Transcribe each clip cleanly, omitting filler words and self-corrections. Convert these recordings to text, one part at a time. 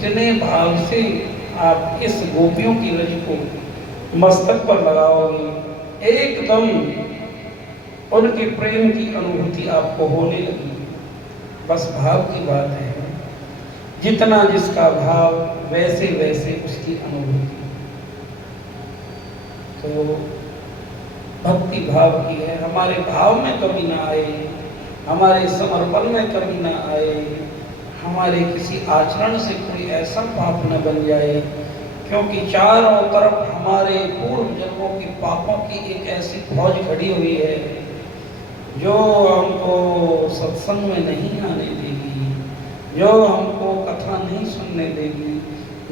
जितने भाव से आप इस गोपियों की रज को मस्तक पर लगाओगे, एकदम उनके प्रेम की अनुभूति आपको होने लगी। बस भाव की बात है, जितना जिसका भाव वैसे वैसे उसकी अनुभूति। तो भक्ति भाव की है, हमारे भाव में कमी ना आए, हमारे समर्पण में कमी ना आए, हमारे किसी आचरण से कोई ऐसा पाप न बन जाए, क्योंकि चारों तरफ हमारे पूर्व जन्मों के पापों की एक ऐसी फौज खड़ी हुई है जो हमको सत्संग में नहीं आने देगी, जो हमको कथा नहीं सुनने देगी,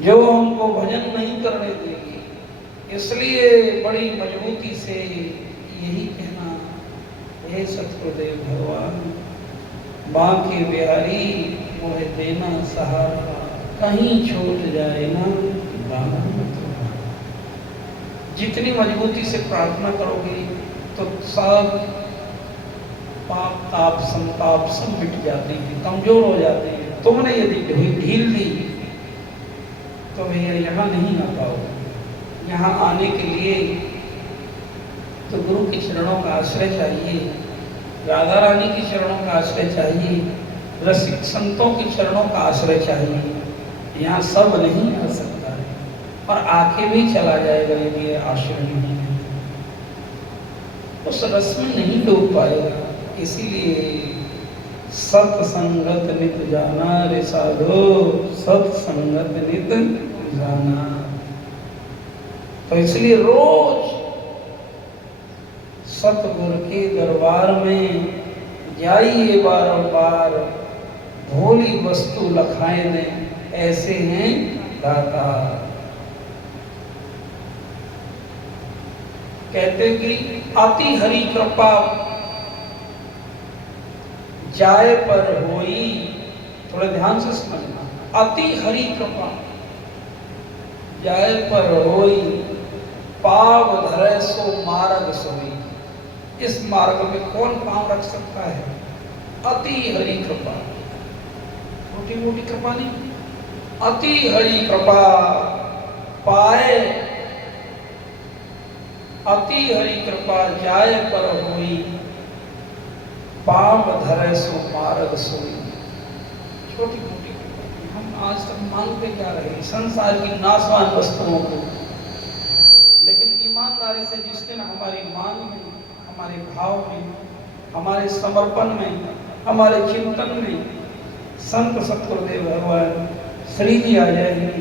जो हमको भजन नहीं करने देगी। इसलिए बड़ी मजबूती से यही कहना, हे सतगुरुदेव भगवान, बांके बिहारी मोहे देना सहारा, कहीं छूट जाए ना बाबा। जितनी मजबूती से प्रार्थना करोगे तो सब पाप ताप संताप सब मिट जाते हैं, कमजोर हो जाते हैं। तुमने यदि ढील दी तो भैया यहाँ नहीं आ पाओगे। यहाँ आने के लिए तो गुरु के चरणों का आश्रय चाहिए, राधा रानी के चरणों का आश्रय चाहिए, रसिक संतों के चरणों का आश्रय चाहिए। यहाँ सब नहीं आ सकता है, और आके भी चला जाएगा यदि ये आश्रय नहीं है, उस रस में नहीं डूब पाएगा। इसीलिए सत्संगत नित जाना रे साधो, सत्संगत नित जाना। तो इसलिए रोज सतगुरु के दरबार में जाइए बारंबार, भोली वस्तु लखाए ने ऐसे हैं दाता। कहते कि अति हरि कृपा जाए पर होई, थोड़ा ध्यान से समझना, अति हरि कृपा जाए पर होई, पाव धरे सो मार्ग सोई। इस मार्ग में कौन पांव रख सकता है? अति हरि कृपा, मोटी मोटी कृपा नहीं, अति हरि कृपा पाए, अति हरि कृपा जाए पर होई, पाप धरे सो मार्ग सोई। छोटी मोटी कृपा हम आज तक मांगते क्या रहे संसार की नाशवान वस्तुओं को, लेकिन ईमानदारी से जिस दिन हमारी मांग में, हमारे भाव में, हमारे समर्पण में, हमारे चिंतन में संत सतगुरुदेव भगवान श्री जी आ जाएंगे,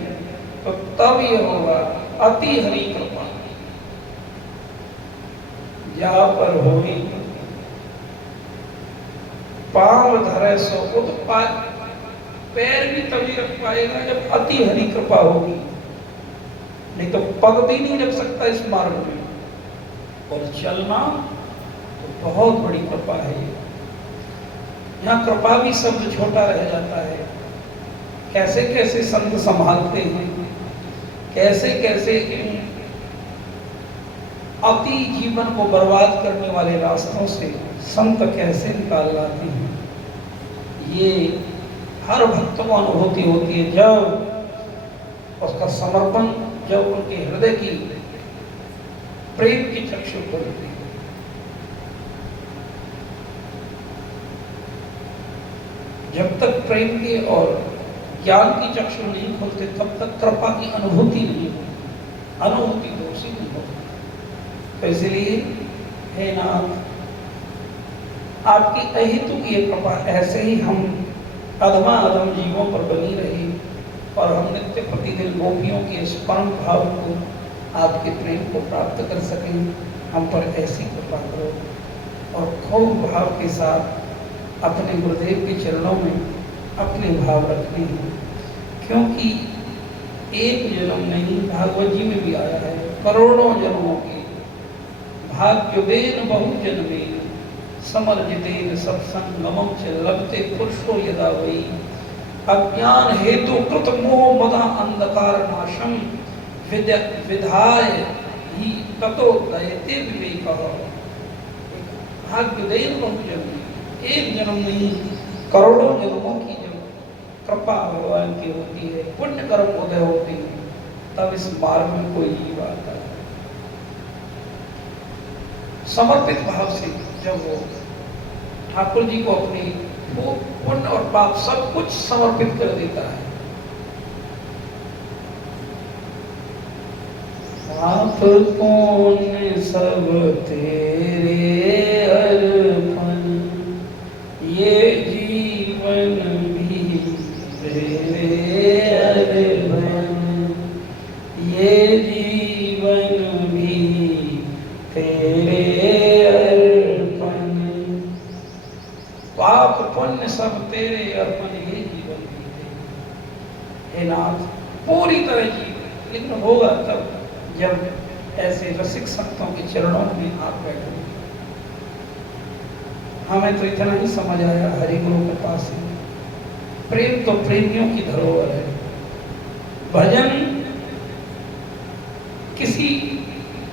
तो तब ये होगा अति हरि कृपा जहाँ पर होगी, पांव धरे सो, वो तो पैर भी तभी रख पाएगा जब अति हरि कृपा होगी, नहीं तो पग भी नहीं रख सकता इस मार्ग में। और चलना तो बहुत बड़ी कृपा है। यहाँ कृपा भी शब्द छोटा रह जाता है। कैसे कैसे संत संभालते हैं, कैसे कैसे इन अति जीवन को बर्बाद करने वाले रास्तों से संत कैसे निकाल लाते हैं। ये हर भक्त को अनुभूति होती है जब उसका समर्पण, जब उनके हृदय की प्रेम की चक्षु खुलती है। जब तक प्रेम के और ज्ञान की चक्षु नहीं खुलते तब तक कृपा की अनुभूति नहीं होती, अनुभूति दोषी नहीं होती। तो इसलिए हे नाथ, आपकी अहेतुक ये कृपा ऐसे ही हम अधमा अधम जीवों पर बनी रही, और हम नित्य प्रतिदिन गोपियों के इस परम भाव को, आपके प्रेम को प्राप्त कर सकें। हम पर ऐसी कृपा करो, और खूब भाव के साथ अपने गुरुदेव के चरणों में अपने भाव रखने हैं, क्योंकि एक जन्म नहीं, भागवत जी में भी आया है, करोड़ों जन्मों के भाग्यवेन बहु जन्मेन समर्जितेन सत्संगमं च लभते पुरुषो यदा वै, अज्ञान हेतु कृत मोह मदा अंधकार नाशम विधाय ही ततो दयते विवेकः। भाग्यवेन बहु जन्मेन, एक जन्म नहीं, करोड़ों जन्मों की जब कृपा भगवान की होती है, पुण्य कर्म उदय होती है, तब इस मार्ग में कोई जीव आता है। समर्पित भाव से जब वो ठाकुर जी को अपनी वो पुण्य और पाप सब कुछ समर्पित कर देता है। पाप पुण्य सब तेरे अर्पण, ये जीवन भी तेरे अर्पण, ये जीवन भी तेरे अर्पण, पाप पुण्य सब तेरे अर्पण, ये जीवन भी तेरे। हे नाथ, पूरी तरह जीवन, लेकिन होगा तब जब ऐसे रसिक संतों के चरणों में आप बैठोगे। हमें तो इतना ही समझ आया हरि गुरु के पास ही, प्रेम तो प्रेमियों की धरोहर है। भजन किसी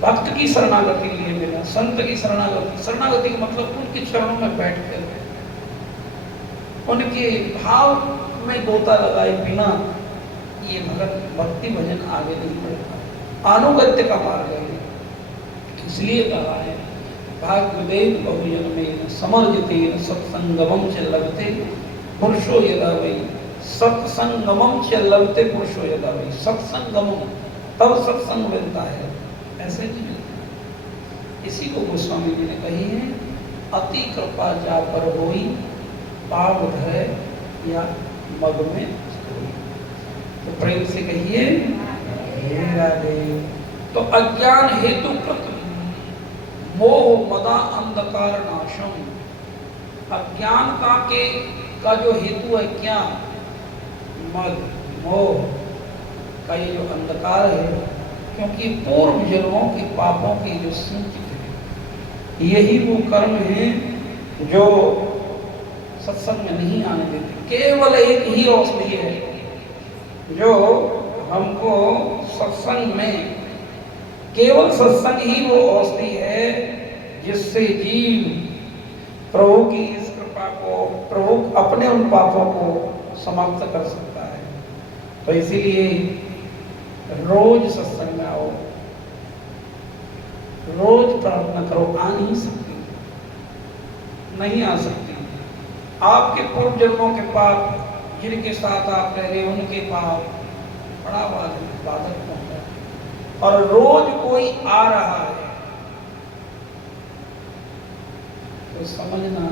भक्त की शरणागति लिए बिना, संत की शरणागति, शरणागति का मतलब उनके चरणों में बैठ कर उनके भाव में गोता लगाए बिना ये भक्ति भजन आगे नहीं बढ़ता। अनुगत्य का मार्ग है, इसलिए कहा है भाग्यदेव बहुजन में समर्जिते सत्संगमम च लभते पुरुषो यदा वै, सत्संगमम च लभते पुरुषो यदा वै, सत्संगमम तब सत्संग मिलता है, ऐसे नहीं मिलता। इसी को गोस्वामी जी ने कही है, अति कृपा जा पर होई, पाप धरे या मग में सोई। तो प्रेम से कहिए हे राधे। तो अज्ञान हेतु कृत मोह मदा अंधकार नाशम, अज्ञान का जो हेतु है क्या, मद मोह का ये जो अंधकार है, क्योंकि पूर्व जन्मों के पापों की जो संचित है, यही वो कर्म है जो सत्संग में नहीं आने देते। केवल एक ही औषधि है जो हमको सत्संग में, केवल सत्संग ही वो औषधि है जिससे जीव प्रभु की इस कृपा को, प्रभु अपने उन पापों को समाप्त कर सकता है। तो इसीलिए रोज सत्संग में आओ, रोज प्रार्थना करो। आ नहीं सकती, नहीं आ सकती। आपके पूर्व जन्मों के पाप, जिनके साथ आप रह रहे उनके पाप बड़ा बाधक होता है, और रोज कोई आ रहा है तो समझना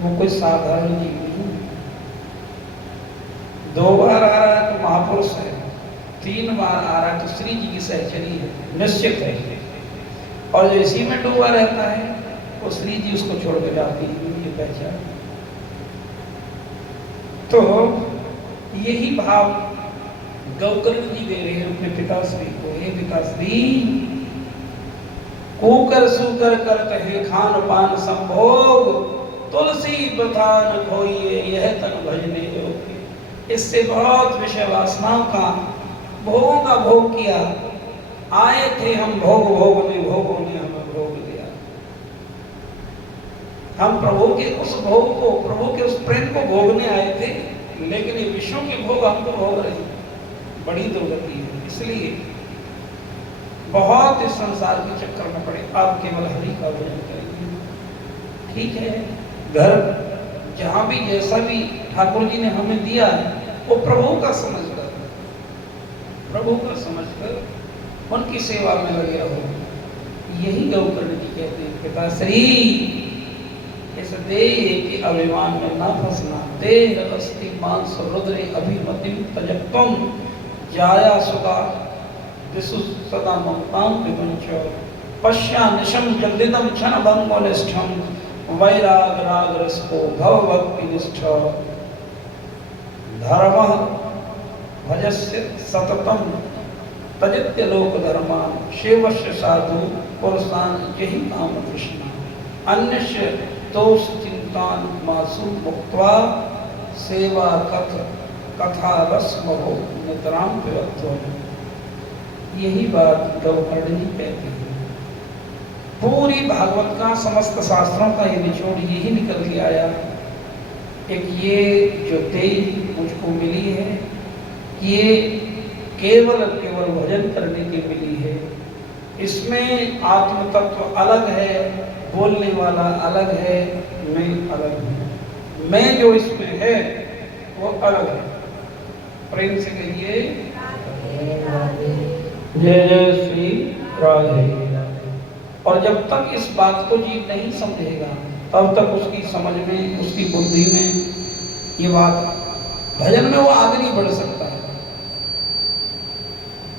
वो कोई साधारण जीव नहीं है। 2 बार आ रहा है तो महापुरुष है, 3 बार आ रहा है तो श्री जी की सहचरी है, निश्चित है। और जो इसी में डूबा रहता है वो श्री जी उसको छोड़ के जाती है, ये पहचान। तो यही भाव गौकर्ण जी दे रहे हैं अपने पिताश्री को। हे पिताश्री, कुकर सुकर करत है खान पान संभोग, तुलसी बथान खोइए यह तन भजने योग्य। इससे बहुत विषय वासनाओं का, भोगों का भोग किया, आए थे हम भोगों ने हमें भोग दिया। हम प्रभु के उस भोग को, प्रभु के उस प्रेम को भोगने आए थे, लेकिन ये विषयों के भोग हम तो भोग रहे हैं। बड़ी दुर्गति है। इसलिए बहुत इस संसार के चक्कर में पड़े, आप केवल हरि का भजन करेंगे, ठीक है। घर जहां भी जैसा भी ठाकुर जी ने हमें दिया है वो प्रभु का समझकर, प्रभु का समझकर उनकी सेवा में लगे रहो। यही गौकर्ण जी कहते हैं, पिताश्री इस देह के अभिमान में ना फंसना। देह अस्थि मांस रुद्रे अभिमतिम तजक्तम जाया सुदा दिसु सदा ममताम विमंच पश्या निशम जल्दिदम क्षण भंगोनिष्ठम वैराग राग रसको भव भक्ति निष्ठ धर्मः भजस्य सततम तजित्य लोक धर्मा शिवस्य साधु पुरुषान यही काम कृष्ण अन्यस्य दोष चिंतान मासु मुक्त्वा सेवा कथा रस्मो नितराम पिबत्व। यही बात गौकर्ण जी कहते हैं। पूरी भागवत का, समस्त शास्त्रों का ये निचोड़ यही निकल के आया एक ये जो देह मुझको मिली है, ये केवल केवल भजन करने की मिली है। इसमें आत्म तत्व अलग है, बोलने वाला अलग है, मैं अलग हूँ। मैं जो इसमें है वो अलग है। प्रेम से कहिए जय जय श्री राधे। और जब तक इस बात को जीव नहीं समझेगा तब तक उसकी समझ में, उसकी बुद्धि में ये बात, भजन में वो आगे नहीं बढ़ सकता है।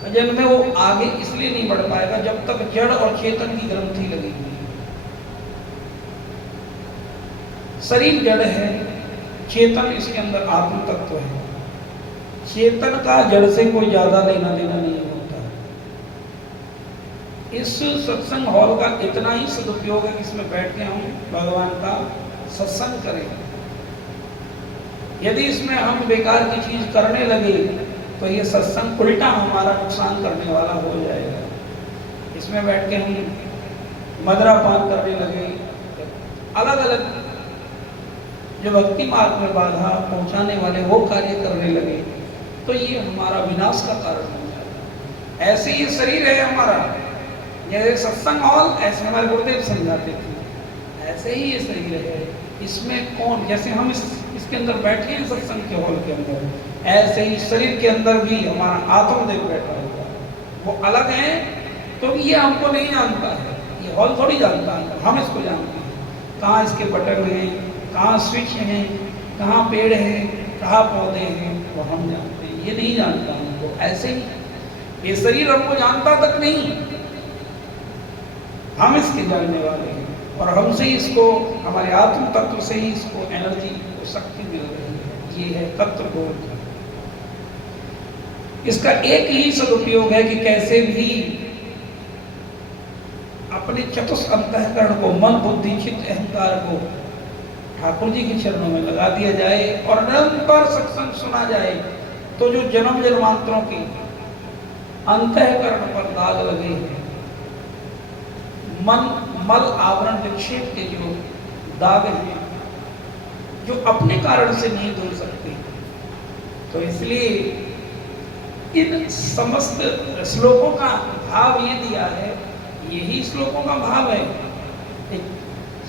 भजन में वो आगे इसलिए नहीं बढ़ पाएगा जब तक जड़ और चेतन की ग्रंथि लगी हुई है। शरीर जड़ है, चेतन इसके अंदर आत्म तत्व है। चेतन का जड़ से कोई ज्यादा लेना देना नहीं होता है। इस सत्संग हॉल का इतना ही सदुपयोग है कि इसमें बैठ के हम भगवान का सत्संग करें। यदि इसमें हम बेकार की चीज करने लगे तो ये सत्संग उल्टा हमारा नुकसान करने वाला हो जाएगा। इसमें बैठ के हम मदरा पान करने लगे, अलग अलग जो भक्ति मार्ग में बाधा पहुंचाने वाले वो कार्य करने लगे तो ये हमारा विनाश का कारण हो जाएगा। ऐसे ये शरीर है हमारा, जैसे सत्संग हॉल ऐसे हमारे गुरुदेव समझाते थे, ऐसे ही ये शरीर है। इसमें कौन, जैसे हम इसके अंदर बैठे हैं सत्संग के हॉल के अंदर, ऐसे ही शरीर के अंदर भी हमारा आत्मदेव बैठा हुआ है। वो अलग है तो ये हमको नहीं जानता है, ये हॉल थोड़ी जानता है, हम इसको जानते हैं। कहाँ इसके बटन हैं, कहाँ स्विच हैं, कहाँ पेड़ हैं, कहाँ पौधे हैं, वो हम जानते हैं, ये नहीं जानता हमको। ऐसे ही ये शरीर हमको जानता तक नहीं, हम इसके जानने वाले हैं और हमसे ही इसको, हमारे आत्म तत्व से ही इसको एनर्जी, शक्ति मिल रही है। ये है तत्व बोध। इसका एक ही सदुपयोग है कि कैसे भी अपने चतुष्ट अंतःकरण को, मन बुद्धि चित्त अहंकार को ठाकुर जी के चरणों में लगा दिया जाए और निरंतर सत्संग सुना जाए तो जो जन्म जन्मांतरों की अंतःकरण पर दाग लगे हैं, मन मल आवरण विक्षेप के जो दाग हैं, जो अपने कारण से नहीं धुल सकते, तो इसलिए इन समस्त श्लोकों का भाव ये दिया है, यही श्लोकों का भाव है।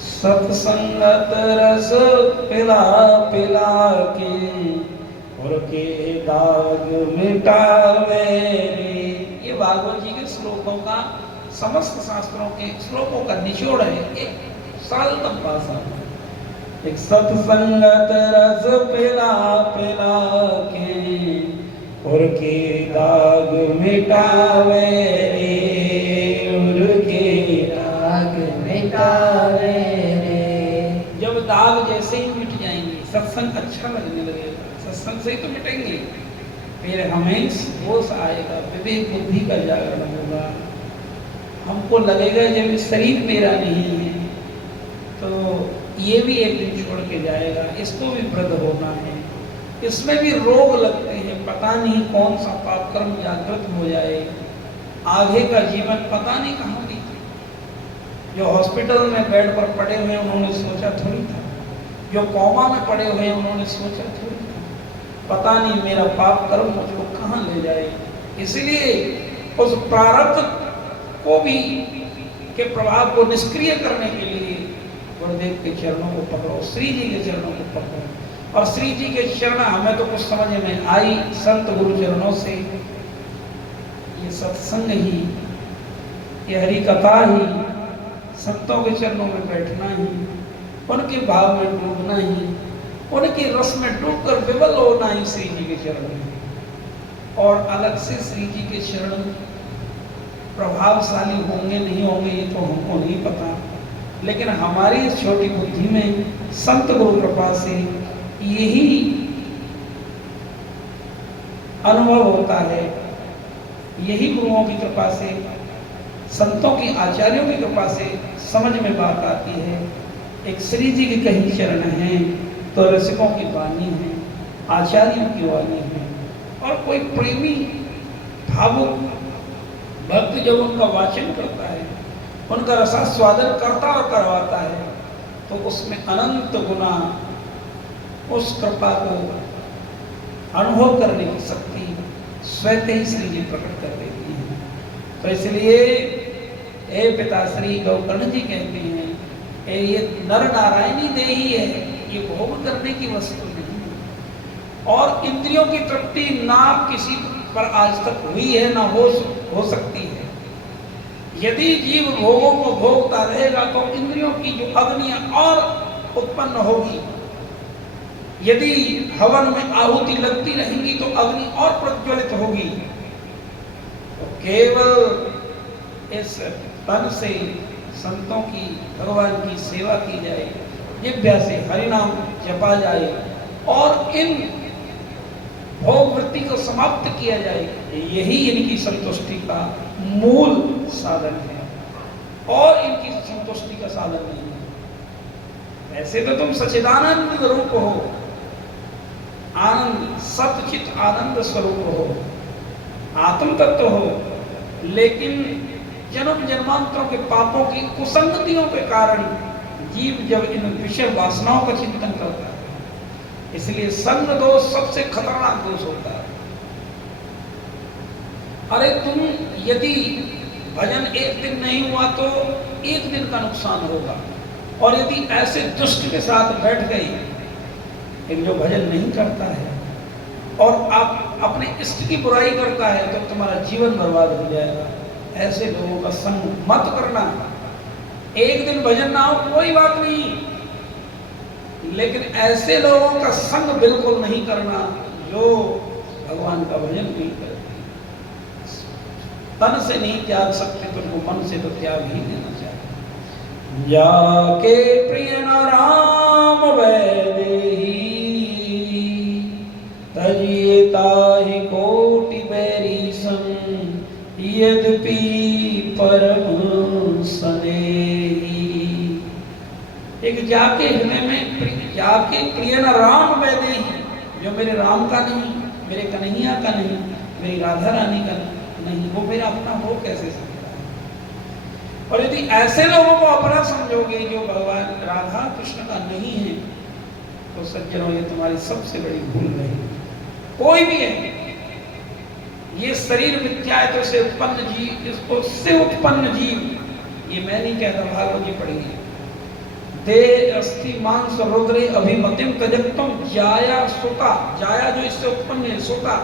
सत्संगत रस पिला पिला के और के दाग मिटावे रे। ये भागवत जी के श्लोकों का, समस्त शास्त्रों के श्लोकों का निचोड़ है, एक साल लंबा सा। एक सत्संगत रस पिला पिला के और के दाग मिटावे रे, और के दाग मिटावे रे। जब दाग जैसे ही मिट जाएंगे, सत्संग अच्छा लगने लगेगा, सत्संग से ही तो मिटेंगे, फिर हमें होश आएगा, विवेक बुद्धि का जागरण होगा। हमको लगेगा जब शरीर मेरा नहीं है तो ये भी एक दिन छोड़ के जाएगा, इसको भी वृद्ध होना है। इसमें भी रोग लगते हैं, पता नहीं कौन सा पाप कर्म जागृत हो जाए, आगे का जीवन पता नहीं कहाँ बीते। जो हॉस्पिटल में बेड पर पड़े हुए उन्होंने सोचा थोड़ी था, जो कोमा में पड़े हुए उन्होंने सोचा थोड़ी था, पता नहीं मेरा पाप कर्म मुझको कहाँ ले जाए। इसलिए उस प्रारब्ध को भी के प्रभाव को निष्क्रिय करने के लिए गुरुदेव के चरणों को पकड़ो, श्री जी के चरणों को पकड़ो। और श्री जी के चरण हमें तो कुछ समझ में आई संत गुरु चरणों से, ये सत्संग ही, ये हरि कथा ही, संतों के चरणों में बैठना ही, उनके भाव में डूबना ही, उनके रस में डूबकर विवल होना ही श्री जी के चरण में। और अलग से श्री जी के चरण प्रभावशाली होंगे नहीं होंगे ये तो हमको नहीं पता, लेकिन हमारी इस छोटी बुद्धि में संत गुरु कृपा से यही अनुभव होता है, यही गुरुओं की कृपा से, संतों की, आचार्यों की कृपा से समझ में बात आती है। एक श्री जी के कहीं चरण हैं तो रसिकों की वाणी है, आचार्यों की वाणी है, और कोई प्रेमी भावुक भक्त जब उनका वाचन करता है, उनका रसास्वादन करता और करवाता है, तो उसमें अनंत गुना उस कृपा को अनुभव करने की शक्ति स्वतः ही श्री जी प्रकट कर देती है। तो इसलिए हे पिताश्री गौकर्ण जी कहते हैं ये नर नारायणी देही है, ये भोग करने की वस्तु नहीं है। और इंद्रियों की तृप्ति ना किसी पर आज तक हुई है ना हो सकती है। यदि जीव भोगों को भोगता रहेगा तो इंद्रियों की जो अग्नि और उत्पन्न होगी, यदि हवन में आहुति लगती रहेंगी तो अग्नि और प्रज्वलित होगी। तो केवल इस तन से संतों की भगवान की सेवा की जाए, जिह्वा से हरिनाम जपा जाए और इन भोग वृत्ति को समाप्त किया जाए, यही इनकी संतुष्टि का मूल साधन है और इनकी संतुष्टि का साधन नहीं है। ऐसे तो तुम सच्चिदानंद रूप हो, आनंद सतचित आनंद स्वरूप हो, आत्म तत्व हो, लेकिन जन्म जन्मांतरों के पापों की कुसंगतियों के कारण जीव जब इन विषय वासनाओं का चिंतन करता है, इसलिए संग दोष सबसे खतरनाक दोष होता है। अरे तुम यदि भजन एक दिन नहीं हुआ तो एक दिन का नुकसान होगा, और यदि ऐसे दुष्ट के साथ बैठ गई, एक जो भजन नहीं करता है और आप अपने इष्ट की बुराई करता है, तो तुम्हारा जीवन बर्बाद हो जाएगा। ऐसे लोगों का संग मत करना। एक दिन भजन ना हो कोई बात नहीं, लेकिन ऐसे लोगों का संग बिल्कुल नहीं करना जो भगवान का भजन नहीं करते, तन से नहीं त्याग सकते तो उनको मन से तो त्याग ही देना चाहिए। जाके प्रिय न राम वैदेही, तजिए ताहि कोटि बैरी सम, यद्यपि परम स्नेही। एक जाके हृदय में जाके प्रिय न राम वैदेही, जो मेरे राम का नहीं, मेरे कन्हैया का नहीं, मेरी राधा रानी का नहीं, वो मेरा अपना हो कैसे सकता है। और यदि ऐसे लोगों को अपना समझोगे जो भगवान राधा कृष्ण का नहीं है, तो सज्जनों ये तुम्हारी सबसे बड़ी भूल रहेगी। कोई भी है, ये शरीर मिथ्या है तो इससे उत्पन्न जीव, उससे उत्पन्न जीव, ये मैं नहीं कहता, भागवत जी पढ़िए। देह अस्थि मांस रुद्रे अभिमतिम तजक्तम जाया सुता, जाया जो इससे उत्पन्न है, सुता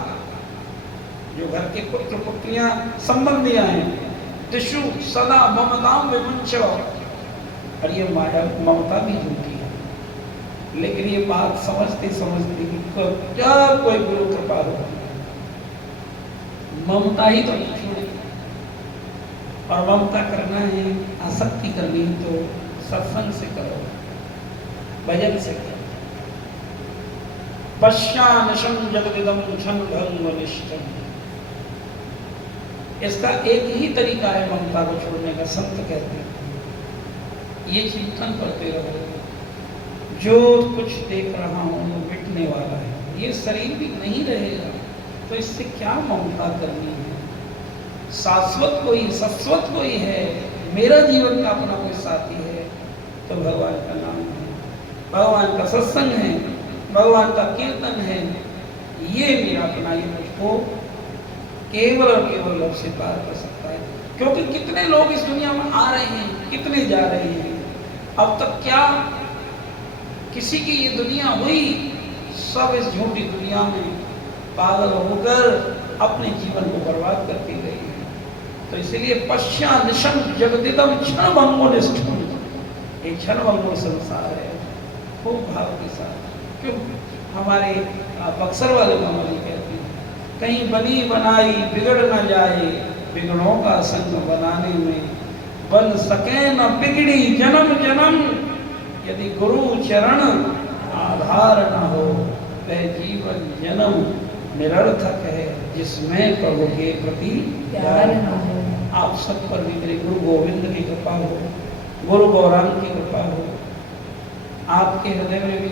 जो घर के पुत्र पुत्रियां संबंधियां हैं, तिषु सदा ममताम विमुंच, और ये माया ममता भी झूठी है। लेकिन ये बात समझते समझते क्या कोई गुरु कृपा हो, ममता ही तो नहीं छोड़ेगी। और ममता करना है, आसक्ति करनी है तो सत्संग से करो, भजन से करो। पश्चानशं जगदिदं क्षण भंगनिष्ठम्, इसका एक ही तरीका है ममता को छोड़ने का। संत कहते हैं ये चिंतन करते रहो, जो कुछ देख रहा हूं वो मिटने वाला है, ये शरीर भी नहीं रहेगा, तो इससे क्या ममता करनी है। शाश्वत कोई शाश्वत कोई है, मेरा जीवन का अपना कोई साथी है, तो भगवान का नाम है, भगवान का सत्संग है, भगवान का कीर्तन है, ये मेरा अपना, ये मुझको केवल और केवल लव से पार कर सकता है। क्योंकि कितने लोग इस दुनिया में आ रहे हैं, कितने जा रहे हैं, अब तक क्या किसी की ये दुनिया हुई, सब इस झूठी दुनिया में पागल होकर अपने जीवन को बर्बाद करके गए हैं। तो इसलिए पश्चानिशं जगदिदं क्षण भंगुनिष्ठम्, एक क्षण भंगुर संसार है, खूब भाव के साथ। क्यों हमारे बक्सर वाले मामा जी कहते हैं, कहीं बनी बनाई बिगड़ न जाए, बिगड़ों का संग बनाने में बन सके न बिगड़ी जन्म जन्म, यदि गुरु चरण आधार न हो, वह जीवन जन्म निरर्थक है, जिसमें प्रभु के प्रति प्यार न हो। आप सब पर भी मेरे गुरु गोविंद की कृपा हो, गुरु गौरांग की कृपा हो, आपके हृदय में भी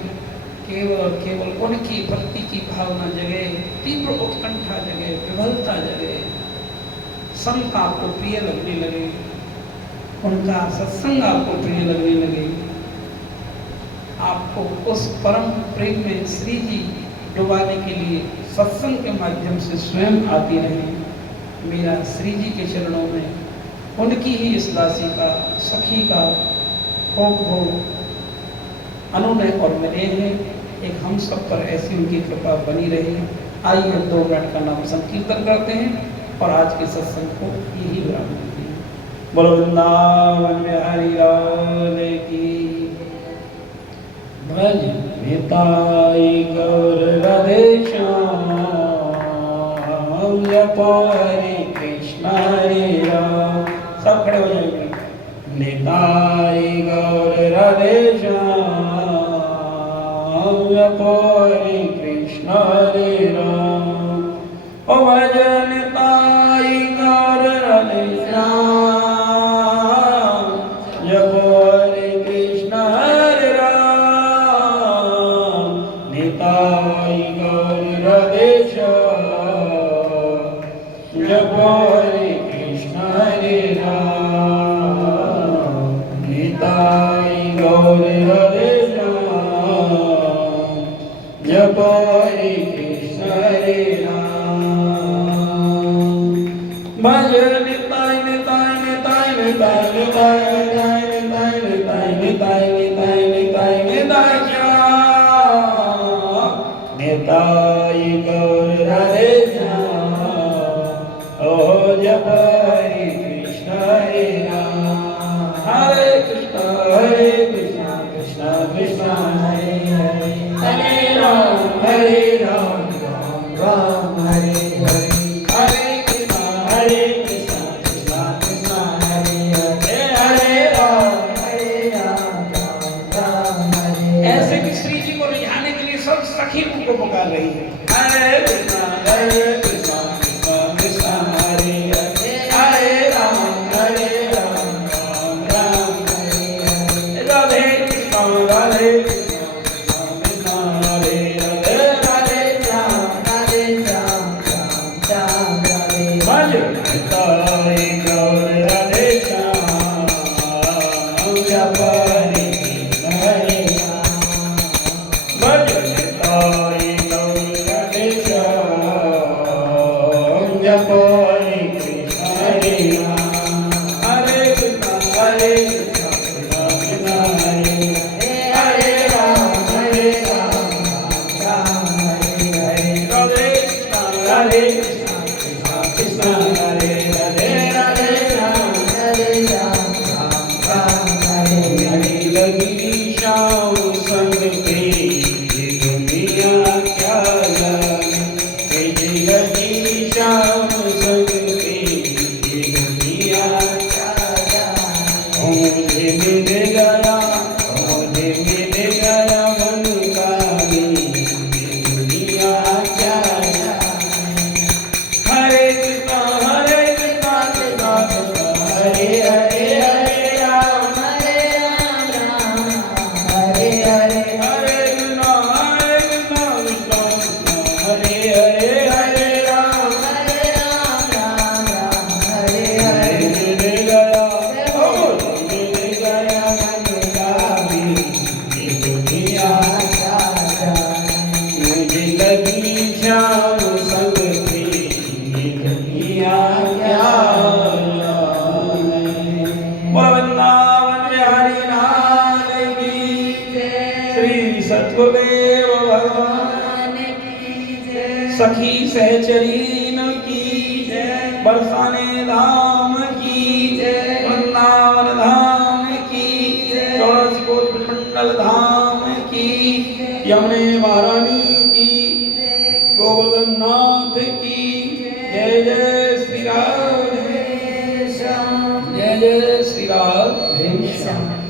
केवल और केवल उनकी भक्ति की भावना जगे, तीव्र उत्कंठा जगे, विभलता जगे, संत आपको प्रिय लगने लगे, उनका सत्संग आपको प्रिय लगने लगे। आपको उस परम प्रेम में श्री जी डुबाने के लिए सत्संग के माध्यम से स्वयं आती रहे। मेरा श्री जी के चरणों में उनकी ही इस दासी का, सखी का हो अनुनय और मिले हैं। एक हम सब पर ऐसी उनकी कृपा बनी रही। आइए 2 मिनट का नाम संकीर्तन करते हैं और आज के सत्संग को यही विराम देते हैं। बोलो वृंदावन बिहारी लाल की। भज निताई गौर राधे श्याम, जपो हरे कृष्ण हरे राम। सब खड़े हो जाएंगे। निताई गौर राधे श्याम, जपो हरे कृष्ण हरे राम। ओ भज निताई गौर राधे श्याम, जपो हरे कृष्ण हरे राम। निताई गौर राधे श्याम, जपो हरे कृष्ण हरे राम। निताई गौर राधे श्याम, जपो हरे कृष्ण हरे राम। भज निताई निताई निताई निताई निताई निताई निताई निताई निताई निताई निताई श्याम। निताई गौर राधे श्याम, ओ जप हरे कृष्ण हरे राम। हरे कृष्ण कृष्ण कृष्ण हरे हरे, हरे राम राम राम हरे हरे। हरे कृष्ण कृष्ण कृष्ण हरे हरे, हरे राम राम हरे। ऐसे कि श्री जी को रिझाने के लिए सब सखी उनको पुकार रही है। हरे कृष्ण कृष्ण कृष्ण हरे हरे, हरे राम राम राम हरे हरे। राधे कृष्ण राधे कृष्ण कृष्ण हरे हरे, राधे श्याम श्याम राधे। भज निताई गौर राधे श्याम, जप हरे कृष्ण हरे राम। भज निताई गौर राधे श्याम, जप हरे कृष्ण हरे राम। हरे कृष्ण कृष्ण कृष्ण हरे हरे, हरे राम राम हरे हरे। राधे कृष्ण कृष्ण कृष्ण हरे हरे, राधे श्याम राम हरे हरे। लगी शाम संग पे ये दुनिया क्या जाने, लगी शाम संग पे ये दुनिया क्या जाने। मुझे मिल गया मन का भी ये दुनिया क्या जाने। हरे कृष्ण कृष्ण कृष्ण हरे हरे, हरे राम राम हरे हरे। हरे कृष्ण कृष्ण कृष्ण हरे हरे, हरे राम राम हरे हरे। मिल गया मन का भी ये दुनिया क्या जाने। मुझे लगी शाम संग पे ये दुनिया क्या जाने। वृंदावन बिहारी लाल की जय, श्री सतगुरुदेव भगवान की जय। सखी सहचरीन की जय, बरसाने धाम की जय, वृंदावन धाम की जय, तुलसी गोत्र मंडल धाम की, यमुने महारानी की, गोवर्धन नाथ की जय जय।